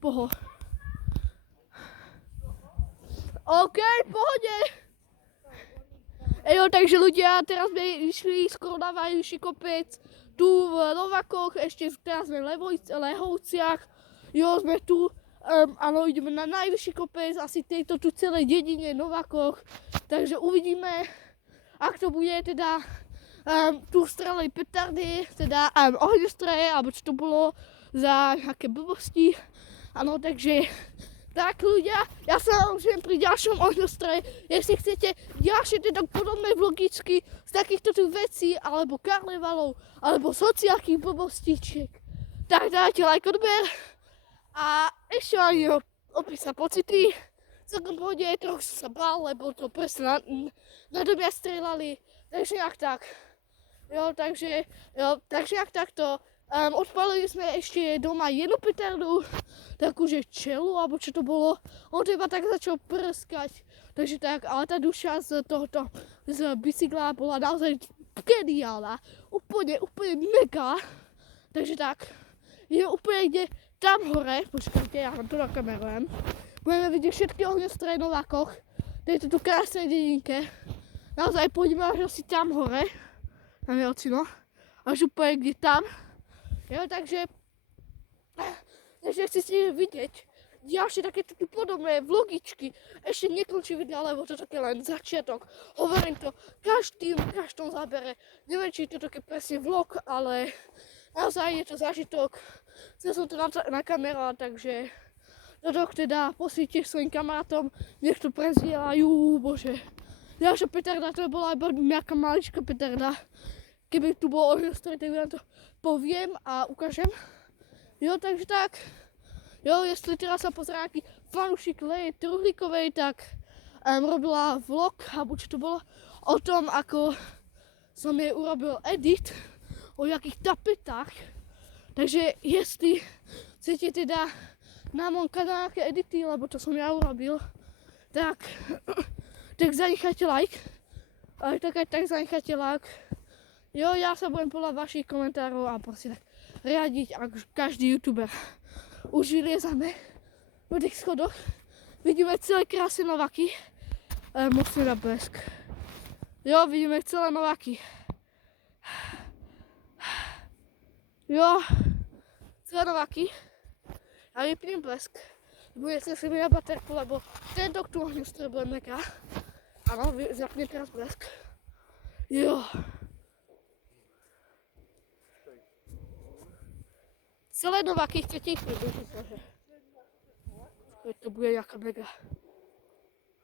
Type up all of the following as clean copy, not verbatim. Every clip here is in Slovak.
Poho. OK, pohode. Jo, takže ľudia, teraz sme išli skoro na najvyšší kopec, tu v Novákoch, ešte teraz sme v Lehovciach, jo, sme tu, áno, ideme na najvyšší kopec, asi tejto tu celej dedine Novákoch, takže uvidíme, ak to bude teda tu strelej petardy, teda ohňostroje, alebo čo to bolo za nejaké blbosti, áno, takže tak ľudia, ja sa vám užijem pri ďalšom ohňostroje. Jestli chcete ďalšie teda podobné vlogičky z takýchto tu vecí, alebo karnevalov, alebo sociálnych blbostičiek, tak dajte like, odber a ešte vám opísať pocity. Celkom pohode, trochu som sa bál, lebo to presne na mňa strelali, takže jak tak. Jo, takže jak takto. Odpalili sme ešte doma jednu petardu, takú, že čelu, alebo čo to bolo. On to iba tak začal prskať. Takže tak, ale tá duša z tohoto, z bicykla bola naozaj geniálna. Úplne mega. Takže tak, je úplne ide tam hore, počkajte, ja vám to nakamerujem. Budeme vidieť všetky ohňostroje v Novákoch, tejto tu krásnej dedinke. Naozaj pôjdeme až asi tam hore, tam je ocino, až úplne kde tam. Jo, takže chcete vidieť ďalšie takéto podobné vlogičky, ešte nekončí video, lebo to také len začiatok. Hovorím to v každom zábere, neviem, či je to také presne vlog, ale naozaj je to zážitok. Chcel som to nakamerovať, takže toto teda posvíte svojim kamarátom, nech to prezdielajú, bože. Ďalšia petarda, to bola iba nejaká maličká petarda. Keby tu bolo ohňostroj, tak vám to poviem a ukážem. Jo, takže tak. Jo, jestli teraz sa pozerá nejaký fanúšik Leje Truhlíkovej, tak robila vlog, alebo čo to bolo, o tom, ako som jej urobil edit o jakých tapetách. Takže jestli chcete teda na môj kanál nejaké edity, lebo to som ja urobil, tak zanechajte like. Ale tak aj tak zanechajte like. Jo, ja sa budem podľa vašich komentárov a proste tak riadiť, ako každý youtuber. Už vyliezame po tých schodoch. Vidíme celé krásne Nováky. Musím dať blesk. Jo, vidíme celé Nováky. Jo, celé Nováky. A vypnem blesk. Budete si mi na baterku, lebo tento tu ohňostroj bude mega. Áno, zapnem teraz blesk. Jo. Celé Nováky chcete ich približiť, takže to bude nejaká mega.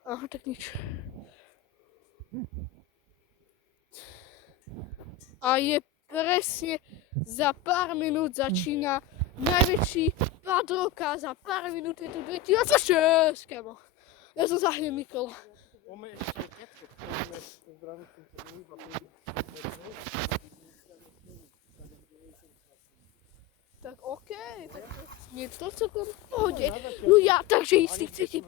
Aha, tak nič. A je presne za pár minút začína najväčší pád roka, za pár minút je to 2026, kamo. Ja som zahnevníkol. Tak okej, tak nie to celkom v pohode. Ľudia, takže jestli chcete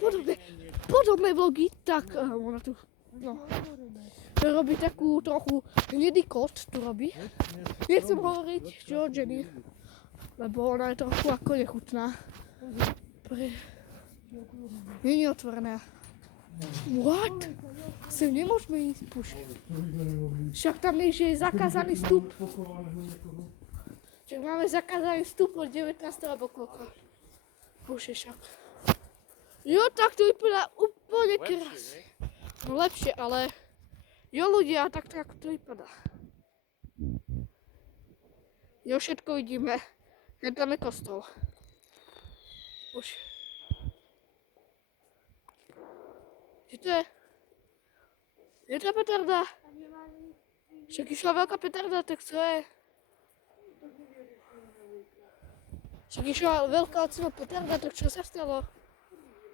podobné vlogy, tak ona tu, no, to robí takú trochu hnedý kot, tu robí. Nechcem hovoriť, čo, Jenny, lebo ona je trochu ako nechutná. Nie je otvorená. What? Sem nemôžeme ísť, puš. Však tam je, že je zakázaný vstup. Čiže máme zakázaný vstup od 19. alebo koľko. Bože, však. Jo, tak to vypadá úplne krásne. No lepšie, ale jo ľudia, tak to vypadá. Jo, všetko vidíme. Tam je kostol. Bože. Čo to je? Je to petarda? Však išla veľká petarda, tak co je? Však išla veľká ocino petarda, tak čo sa stalo?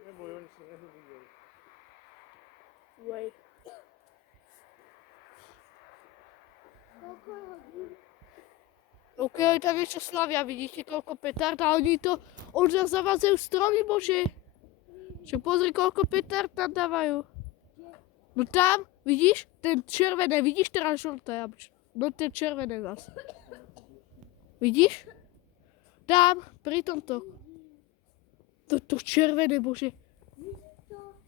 Neboj, oni sa nevideli. Wait. OK, tam je čo slavia, vidíte koľko petard a oni to od nás zavádzajú stromy, bože. Však pozri, koľko Peter tam dávajú. No tam, vidíš? Ten červené, vidíš teraz žlté? No ten červené zase. Vidíš? Tam, pri tomto. To červené, bože.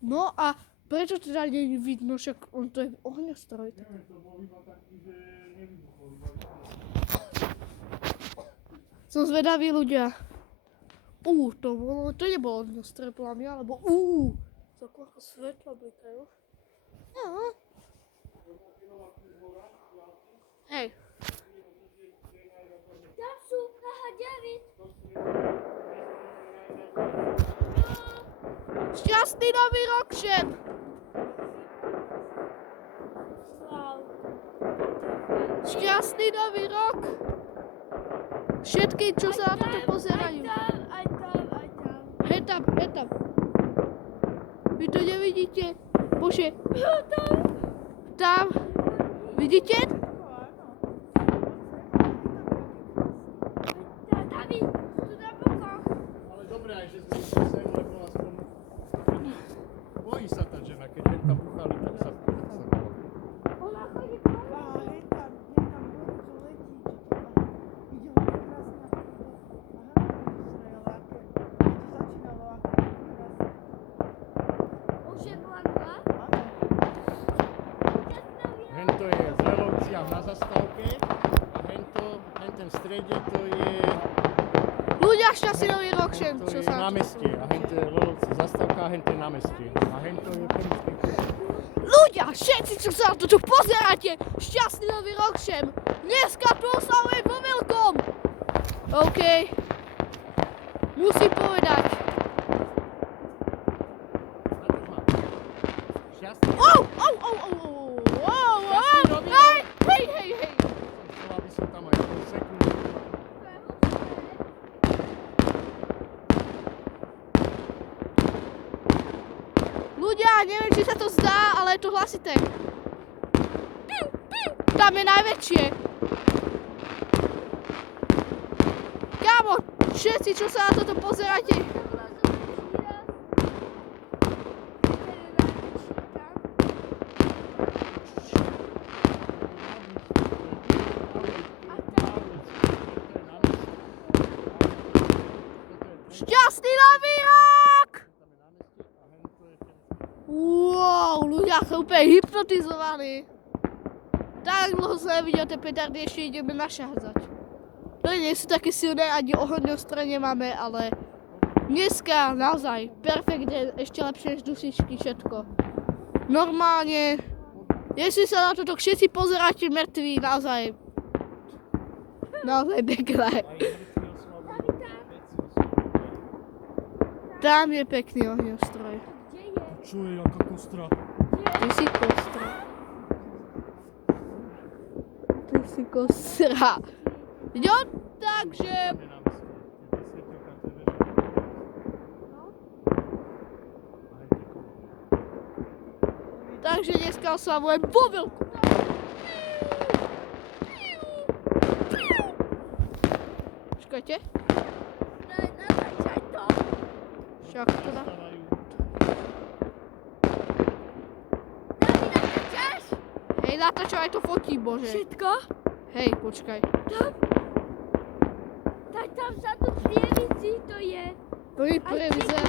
No a prečo teda nie je vidno, však on to je ohňostroj. Som zvedavý, ľudia. To nebolo ohňostroj, podľa mňa, alebo to koľko svetla blikajú. No. Hej. Tam sú, aha, David. Šťastný nový rok všem! Šťastný nový rok! Všetkým, čo sa na toto pozerajú. Aj tam. Hej tam. Vy to nevidíte? Bože. Tam. Vidíte? David, tu na bokoch. Ale dobré aj, že sme išli sem, lebo aspoň... Bojí sa tá žena, keď len tam buchali, tak sa bola. Ona chodí po mne. Už je 0:0? Hento je v Lelovciach na zastávke a ten v strede to je... Ľudia, šťastný nový rok všem, To čo je sa na meste a hento je Lelovci zastávka a hento je na meste. A hento je chemický klub. Ľudia, všetci, čo sa na toto pozeráte, šťastný nový rok všem. Dneska tu oslavujem vo veľkom. OK. Musím povedať. Šťastný Au. Hej. chcel, aby som tam aj pol sekundy. Ľudia, neviem, či sa to zdá, ale je to hlasité. Tam je najväčšie. Kámo, všetci, čo sa na toto pozeráte. Šťastný nový rok! Wow, ľudia sú úplne hypnotizovaní. Tak dlho som nevidel tie petardy, ešte ideme našahzať. To nie sú také silné, ani ohňostroje nemáme, ale dneska naozaj perfektne, ešte lepšie než dusičky, všetko. Normálne, jestli sa na toto všetci pozeráte mŕtvi, naozaj pekné. Tam je pekný ohňostroj. Čo je, jaká kostra? Ty si kostra. Jo, takže... Takže dneska oslavujem vo veľku. Počkajte. Natáčaj to. Však teda. David, natáčaš? Hej, natáčam, aj to fotí, bože. Všetko? Hej, počkaj. Tak tam sa tu prievidzi to je. Prvý previze.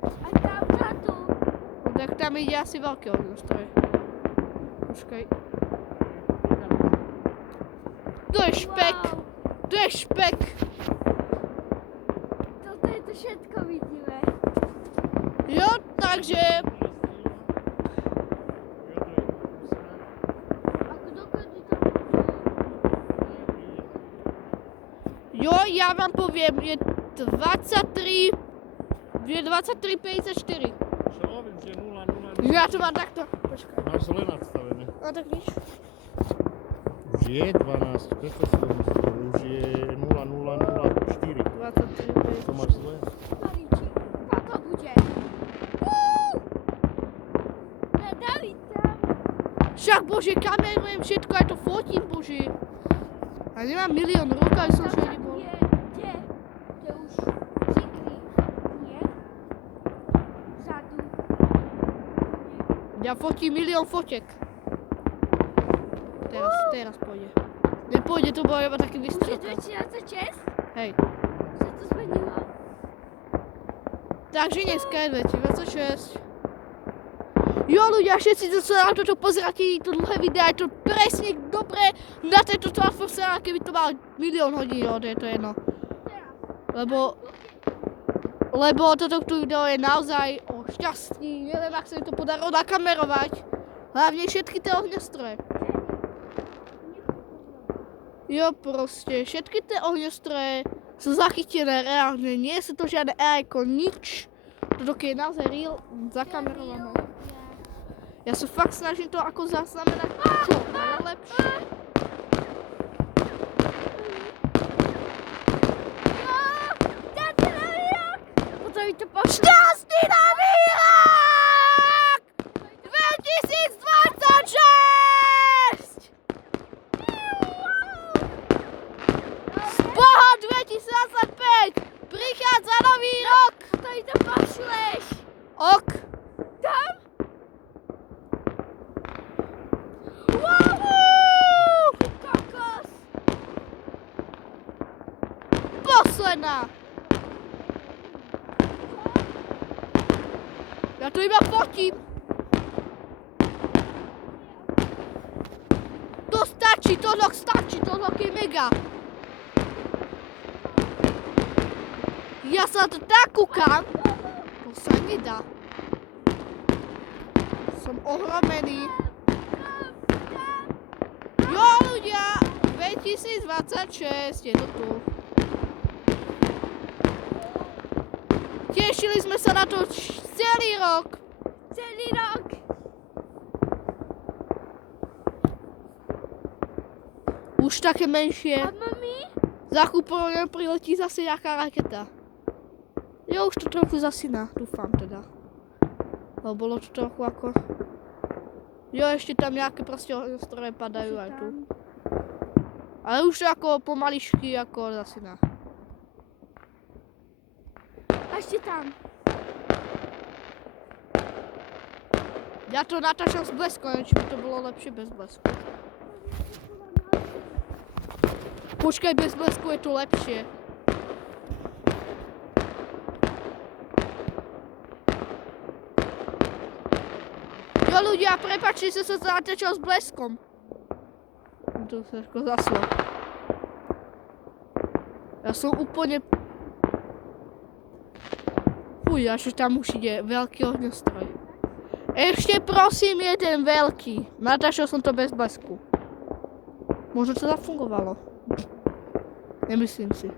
Aj tam za to. No tak tam ide asi veľké ohňostroje. Počkaj. To je špek. Wow. To je špek. Toto je to všetko vidíme. Jo, takže... Ako dokončí to Jo, ja vám poviem, je 23... Je 23,54. Človek, že 0,0. Ja to mám takto. Počkaj. Máš zle nadstavené. No tak nič. Už je 12, preto som už je 0,004. 23,54. To máš zle? Mariči, koľko bude? Na David tam. Však bože, kamerujem všetko, aj to fotím, bože. A nemám milión rúk, aj som Tam všade sa nebol. je, kde? To je už zikri, nie? Ja fotím milión fotiek. Teraz pôjde. Nepôjde, to bolo iba taký Už je výstrelka. 2026? Hej. Sa to zmenilo? Takže dneska je 2026. Jo ľudia, všetci, čo sa na toto pozeráte, to dlhé videá, je to presne dobre na tejto atmosfére, keby to mal milión hodín, jo, to je to jedno. Lebo toto video je naozaj o šťastí, neviem, ak sa mi to podarilo nakamerovať. Hlavne všetky tie ohňostroje. Jo, proste, všetky tie ohňostroje sú zachytené reálne, nie sú to žiadne AI-ko, nič. Toto keď je naozaj real, zakamerované. Ja sa fakt snažím to ako zaznamenať čo najlepšie. Potom mi to pošlo. Šťastný nový rok! 2026! Spoha 2025! Prichádza nový rok! Potom mi to pošleš. Ok. Tam? Ty kokos. Posledná! Ja to iba fotím. To stačí, to je mega. Ja sa na to tak kúkam, to sa nedá. Som ohromený. Jo ľudia, 2026 je to tu. Tešili sme sa na to celý rok. Celý rok. Už také menšie. A mami? Za chvíľu priletí zase nejaká raketa. Jo, už to trochu zasína, dúfam teda. Lebo bolo to trochu ako... Jo, ešte tam nejaké proste ohňostroje padajú aj tu. Ale už ako pomališky ako zasína. A ešte tam. Ja to natáčam s bleskom, či by to bolo lepšie bez blesku. Počkaj, bez blesku je to lepšie. Jo ľudia, prepáčte, že som sa natáčal s bleskom. To sa ako zaslo. Ja som úplne... Fuj, až tam už ide veľký ohňostroj. Ešte prosím jeden veľký. Natáčal som to bez blesku. Možno to zafungovalo. Nemyslím si.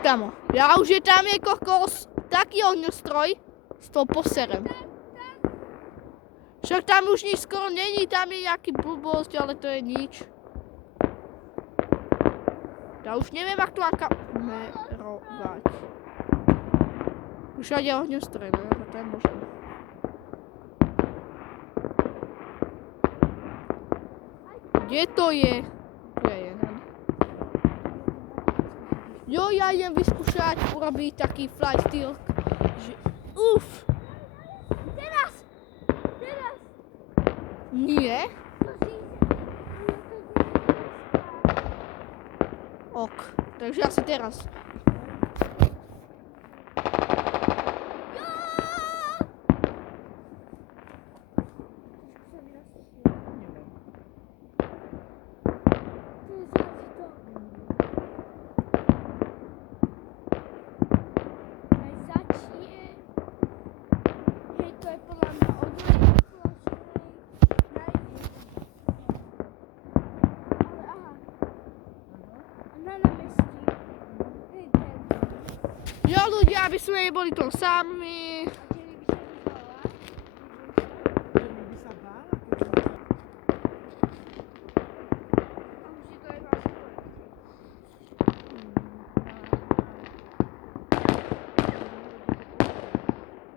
Kamo, ja už je tam je kokos taký ohňostroj, z toho poserem. Však tam už nič skoro není, tam je nejaký blbosť, ale to je nič. Ja už neviem, ak to kamerovať. Už všade je ohňostroj, no to je možné. Kde to je? Tu je jeden. Jo, ja idem vyskúšať urobiť taký flystyle, že uf! Teraz. Nie? Ok, takže asi teraz. Jo ľudia, aby sme neboli to sami.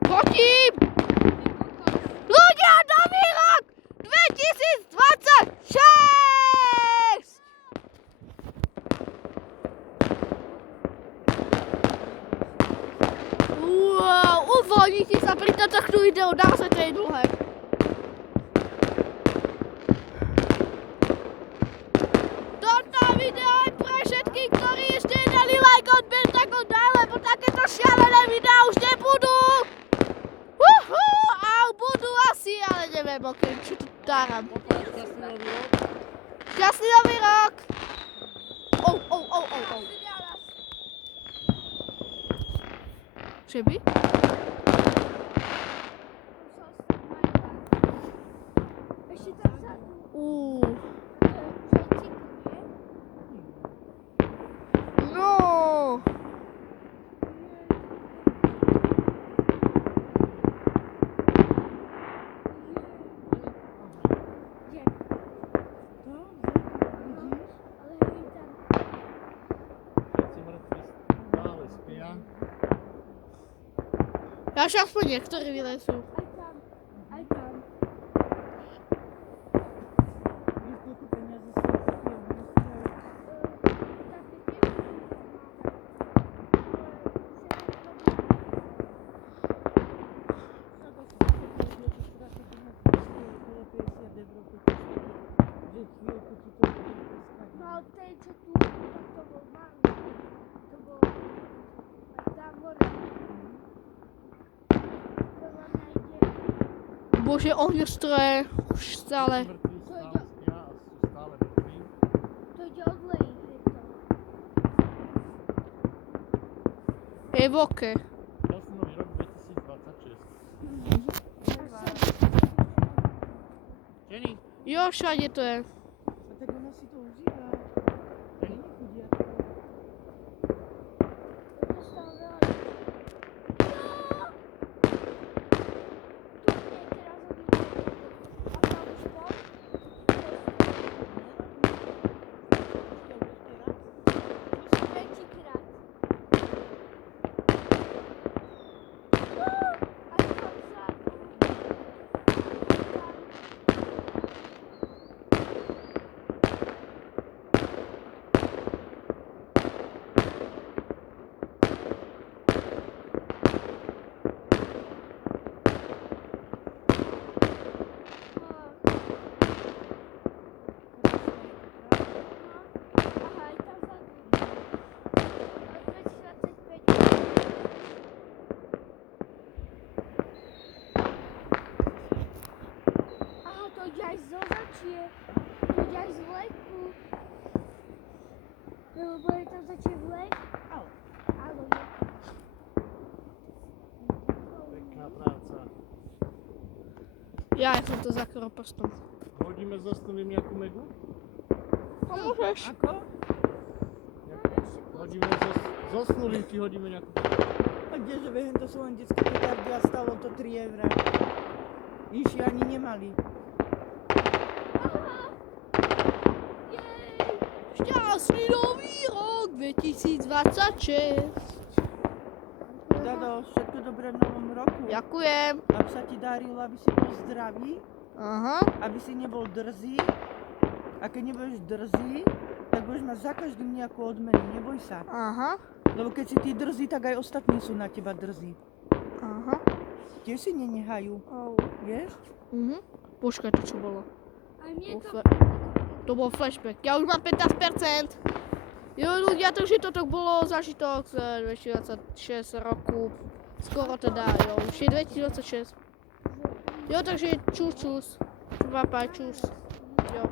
Fotím! Ľudia, nový rok 2026! Wow, uvoľnite sa pri tomto videu, naozaj to je dlhé. šialené videá už nebudú. A budú asi, ale neviem, čo tu dáram. Šťastný nový rok. Čo by? Ešte tam vzadu. No. Ja už aspoň niektorí vylezú. Aj tam. No ten, čo tu, to bol malý. To bol tam hore. To vám najde. Bože, ohňostroje. Už stále. To ide od Lej. Je v oke. Šťastný rok 2026. Jenny, Jo, všade to je. A tak ona si to užíva. Není chudia. To stalo veľa. No! Tu nie, teraz odíde. A tam už bol. Tretíkrát. A tam vzadu. Aha, aj tam vzadu. 2025. Aha, to ide aj zo začie. To ide aj z vleku. Lebo je tam začie vlek. Áno. pekná práca. Ja som to zakrol prstom. Hodíme zosnulým nejakú megu? A môžeš. Ako? Hodíme zosnulým ti hodíme nejakú megu. A kdeže vehen, to sú len detské petardy a stalo to 3 €. Inši ani nemali. Aha. Jej. Šťastný nový rok 2026. Dado, všetko dobré v novom roku. Ďakujem. Aby sa ti darilo, aby si bol zdravý, Aha. aby si nebol drzý. A keď nebudeš drzý, tak budeš mať za každým nejakú odmenu, neboj sa. Aha. Lebo keď si ty drzý, tak aj ostatní sú na teba drzí. Aha. Tiež si nenehajú, vieš? Počkaj, to čo bolo? Aj mne to... To bol flashback. Ja už mám 15%. Jo ľudia, takže toto bolo zažitok z 2026 roku. Skoro teda, jo, už je 2026. Jo, takže čus. Čus. Čus. Jo.